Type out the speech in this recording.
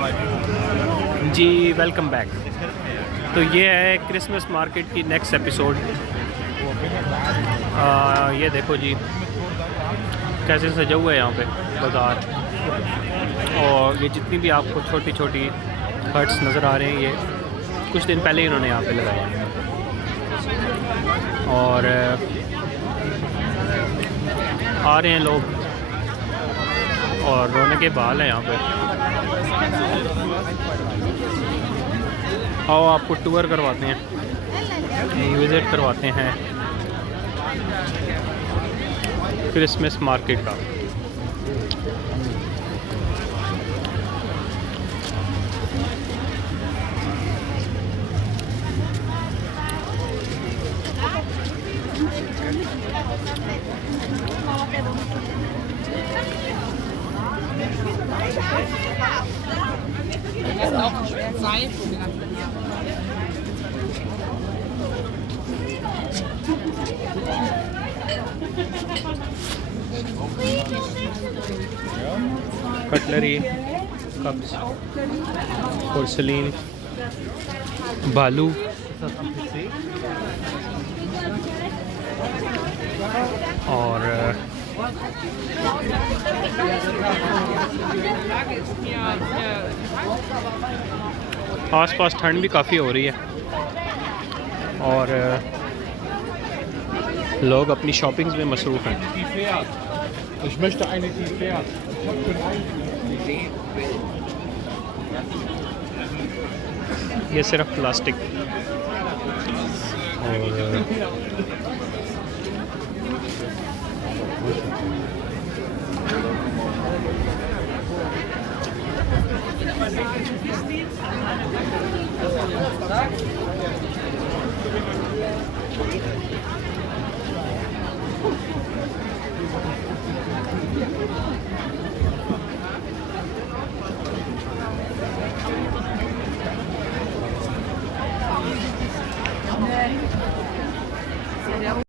जी welcome back. तो ये है क्रिसमस मार्केट की नेक्स्ट एपिसोड। ये देखो जी कैसे सजा हुआ है यहाँ पे बाज़ार, और ये जितनी भी आपको छोटी छोटी हट्स नज़र आ रहे हैं ये कुछ दिन पहले ही इन्होंने यहाँ पे लगाए हैं। और आ रहे हैं लोग और रोने के बाल हैं यहाँ पे। आओ आपको टूर करवाते हैं, विज़िट करवाते हैं क्रिसमस मार्केट का। कटलरी, कप्स, पोर्सलीन, बालू, और आसपास ठंड भी काफ़ी हो रही है और लोग अपनी शॉपिंग्स में मसरूफ़ हैं। ये सिर्फ प्लास्टिक और